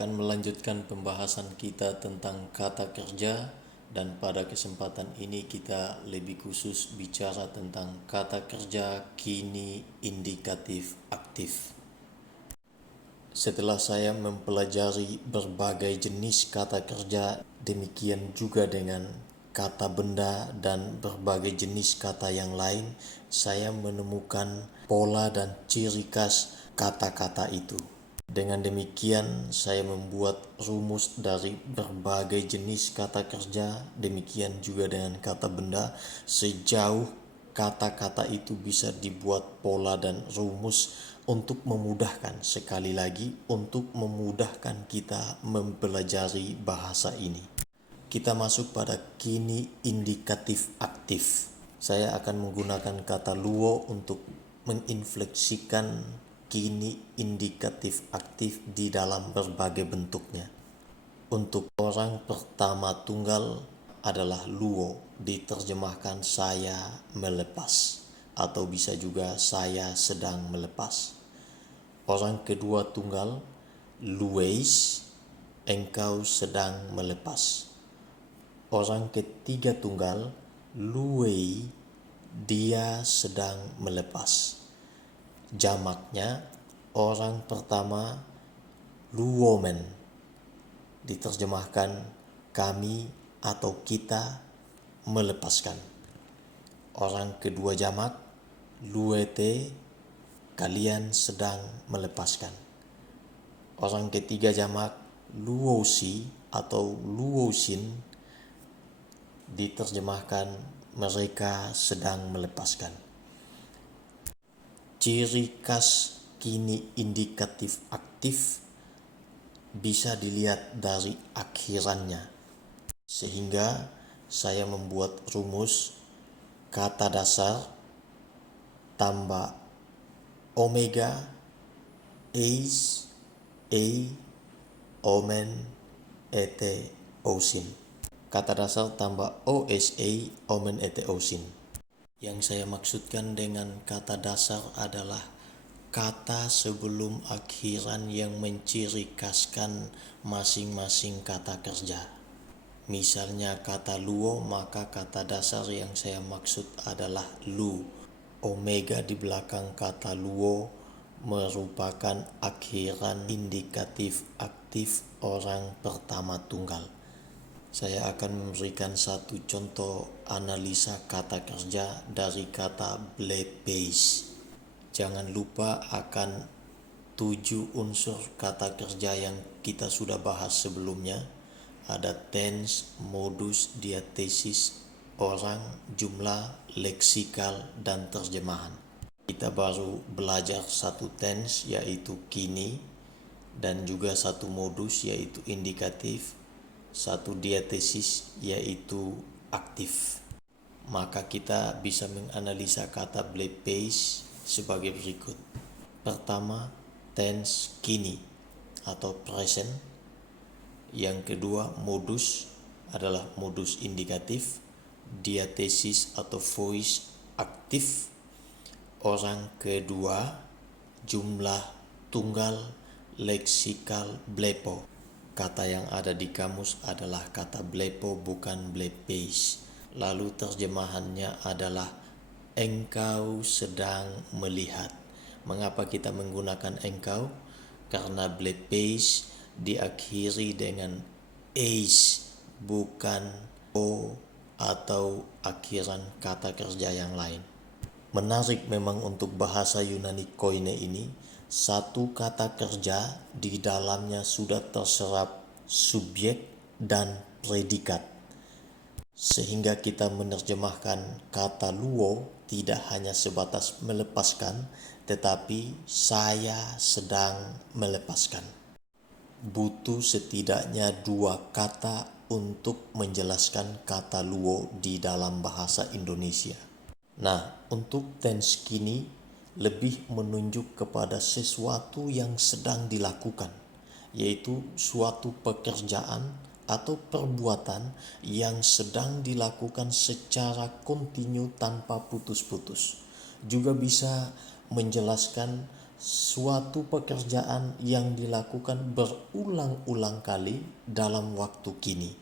akan melanjutkan pembahasan kita tentang kata kerja, dan pada kesempatan ini kita lebih khusus bicara tentang kata kerja kini indikatif aktif. Setelah saya mempelajari berbagai jenis kata kerja, demikian juga dengan kata benda dan berbagai jenis kata yang lain, saya menemukan pola dan ciri khas kata-kata itu. Dengan demikian, saya membuat rumus dari berbagai jenis kata kerja, demikian juga dengan kata benda, sejauh kata-kata itu bisa dibuat pola dan rumus untuk memudahkan, sekali lagi, untuk memudahkan kita mempelajari bahasa ini. Kita masuk pada kini indikatif aktif. Saya akan menggunakan kata luo untuk menginfleksikan kini indikatif aktif di dalam berbagai bentuknya. Untuk orang pertama tunggal adalah luo, diterjemahkan saya melepas, atau bisa juga saya sedang melepas. Orang kedua tunggal, lueis, engkau sedang melepas. Orang ketiga tunggal, luei, dia sedang melepas. Jamaknya, orang pertama, luomen, diterjemahkan kami atau kita melepaskan. Orang kedua jamak, luete, kalian sedang melepaskan. Orang ketiga jamak, luosi atau luosin, diterjemahkan mereka sedang melepaskan. Ciri khas kini indikatif aktif bisa dilihat dari akhirannya, sehingga saya membuat rumus kata dasar tambah omega, eis, omen, ete, osin. Kata dasar tambah osa, omen, ete, osin. Yang saya maksudkan dengan kata dasar adalah kata sebelum akhiran yang menciri khaskan masing-masing kata kerja. Misalnya kata luo, maka kata dasar yang saya maksud adalah lu. Omega di belakang kata luo merupakan akhiran indikatif aktif orang pertama tunggal. Saya akan memberikan satu contoh analisa kata kerja dari kata blepeis. Jangan lupa akan 7 unsur kata kerja yang kita sudah bahas sebelumnya. Ada tense, modus, diatesis, orang, jumlah, leksikal, dan terjemahan. Kita baru belajar satu tense yaitu kini, dan juga satu modus yaitu indikatif, satu diatesis yaitu aktif. Maka kita bisa menganalisa kata blepeis sebagai berikut. Pertama, tense kini atau present. Yang kedua, modus adalah modus indikatif. Diatesis atau voice aktif. Orang kedua, jumlah tunggal, leksikal, blepo. Kata yang ada di kamus adalah kata blepo, bukan blepeis. Lalu terjemahannya adalah engkau sedang melihat. Mengapa kita menggunakan engkau? Karena blepeis diakhiri dengan eis, bukan o atau akhiran kata kerja yang lain. Menarik memang untuk bahasa Yunani koine ini, satu kata kerja di dalamnya sudah terserap subjek dan predikat. Sehingga kita menerjemahkan kata luo tidak hanya sebatas melepaskan, tetapi saya sedang melepaskan. Butuh setidaknya 2 kata untuk menjelaskan kata luo di dalam bahasa Indonesia. Nah, untuk tense kini lebih menunjuk kepada sesuatu yang sedang dilakukan, yaitu suatu pekerjaan atau perbuatan yang sedang dilakukan secara kontinu tanpa putus-putus. Juga bisa menjelaskan suatu pekerjaan yang dilakukan berulang-ulang kali dalam waktu kini.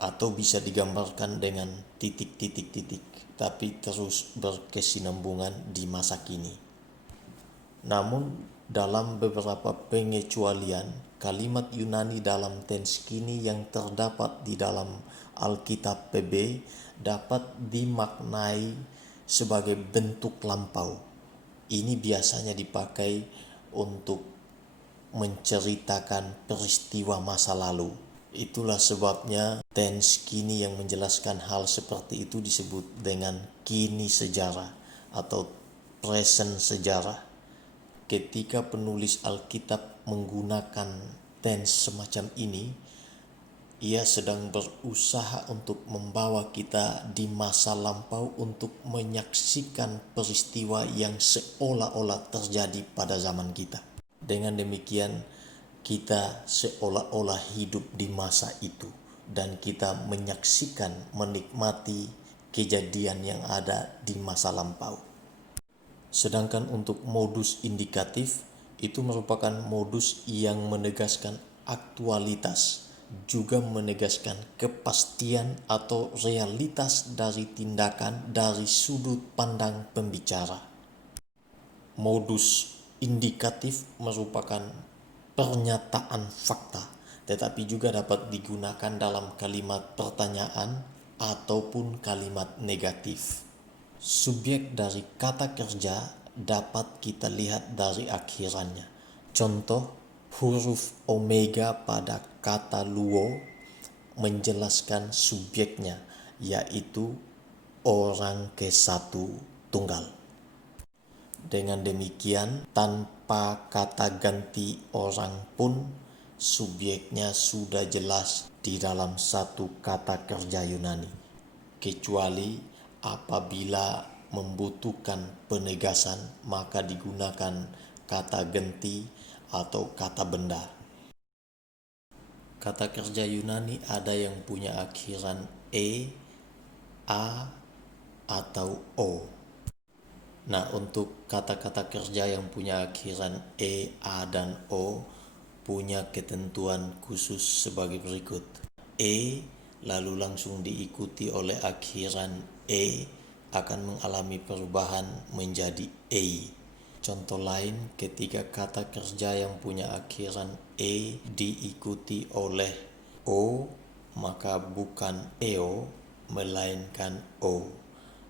Atau bisa digambarkan dengan titik-titik-titik, tapi terus berkesinambungan di masa kini. Namun, dalam beberapa pengecualian, kalimat Yunani dalam tense kini yang terdapat di dalam Alkitab PB dapat dimaknai sebagai bentuk lampau. Ini biasanya dipakai untuk menceritakan peristiwa masa lalu. Itulah sebabnya tense kini yang menjelaskan hal seperti itu disebut dengan kini sejarah atau present sejarah. Ketika penulis Alkitab menggunakan tense semacam ini, ia sedang berusaha untuk membawa kita di masa lampau untuk menyaksikan peristiwa yang seolah-olah terjadi pada zaman kita. Dengan demikian, kita seolah-olah hidup di masa itu dan kita menyaksikan, menikmati kejadian yang ada di masa lampau. Sedangkan untuk modus indikatif, itu merupakan modus yang menegaskan aktualitas, juga menegaskan kepastian atau realitas dari tindakan dari sudut pandang pembicara. Modus indikatif merupakan pernyataan fakta, tetapi juga dapat digunakan dalam kalimat pertanyaan ataupun kalimat negatif. Subjek dari kata kerja dapat kita lihat dari akhirannya. Contoh, huruf omega pada kata luo menjelaskan subjeknya, yaitu orang ke-1 tunggal. Dengan demikian, tanpa kata ganti orang pun, subjeknya sudah jelas di dalam satu kata kerja Yunani. Kecuali apabila membutuhkan penegasan, maka digunakan kata ganti atau kata benda. Kata kerja Yunani ada yang punya akhiran e, a, atau o. Nah, untuk kata-kata kerja yang punya akhiran e, a, dan o punya ketentuan khusus sebagai berikut. E lalu langsung diikuti oleh akhiran e akan mengalami perubahan menjadi ei. Contoh lain, ketika kata kerja yang punya akhiran e diikuti oleh o, maka bukan eo melainkan o.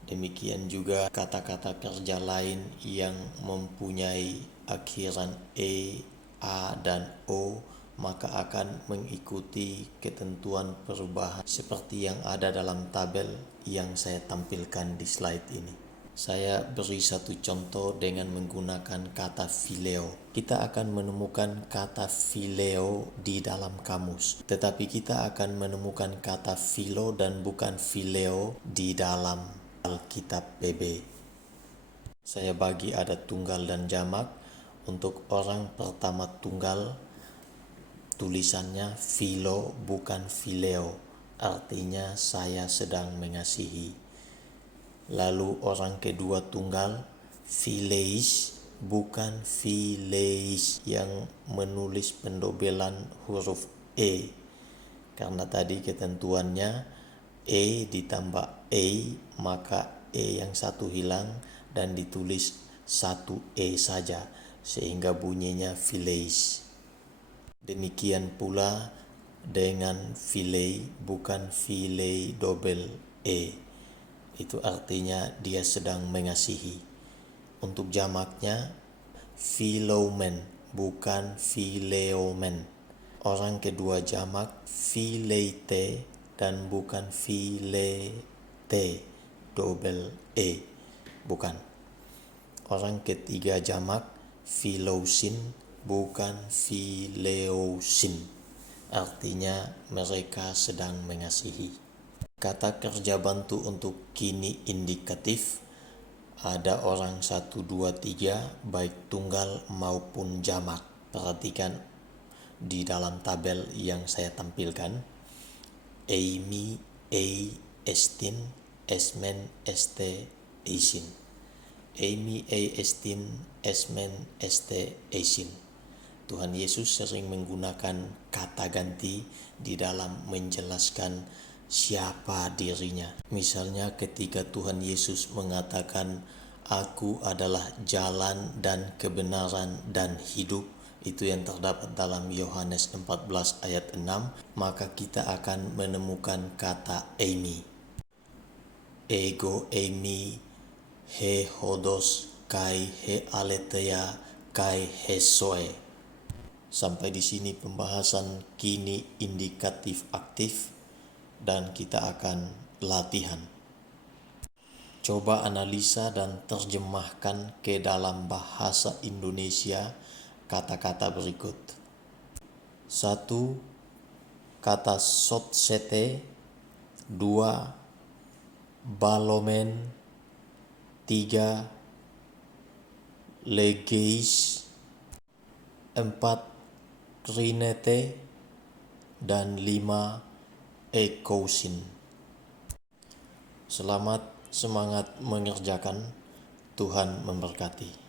Demikian juga kata-kata kerja lain yang mempunyai akhiran e, a, dan o, maka akan mengikuti ketentuan perubahan seperti yang ada dalam tabel yang saya tampilkan di slide ini. Saya beri satu contoh dengan menggunakan kata phileo. Kita akan menemukan kata phileo di dalam kamus, tetapi kita akan menemukan kata philo dan bukan phileo di dalam Alkitab PB. Saya bagi ada tunggal dan jamak. Untuk orang pertama tunggal, tulisannya philo bukan phileo, artinya saya sedang mengasihi. Lalu orang kedua tunggal, phileis bukan phileis yang menulis pendobelan huruf e, karena tadi ketentuannya e ditambah e, maka e yang satu hilang dan ditulis satu e saja, sehingga bunyinya phileis. Demikian pula dengan philei bukan philei double e, itu artinya dia sedang mengasihi. Untuk jamaknya philomen bukan phileomen. Orang kedua jamak phileite dan bukan philete double e, bukan. Orang ketiga jamak philousin bukan phileousin, artinya mereka sedang mengasihi. Kata kerja bantu untuk kini indikatif ada orang 1, 2, 3 baik tunggal maupun jamak. Perhatikan di dalam tabel yang saya tampilkan. Eimi, ei, estin, esmen, este, eisin. Amy A. Estin, Esmen, St. Esin. Tuhan Yesus sering menggunakan kata ganti di dalam menjelaskan siapa dirinya. Misalnya ketika Tuhan Yesus mengatakan, "Aku adalah jalan dan kebenaran dan hidup," itu yang terdapat dalam Yohanes 14 ayat 6, maka kita akan menemukan kata Amy. Ego Amy, he hodos, kai he aletheia, kai he soe. Sampai di sini pembahasan kini indikatif aktif dan kita akan latihan. Coba analisa dan terjemahkan ke dalam bahasa Indonesia kata-kata berikut. 1. Kata sotsete. 2. Balomen. 3. Legeis. 4. Trinete. Dan 5. Ekousin. Selamat, semangat mengerjakan. Tuhan memberkati.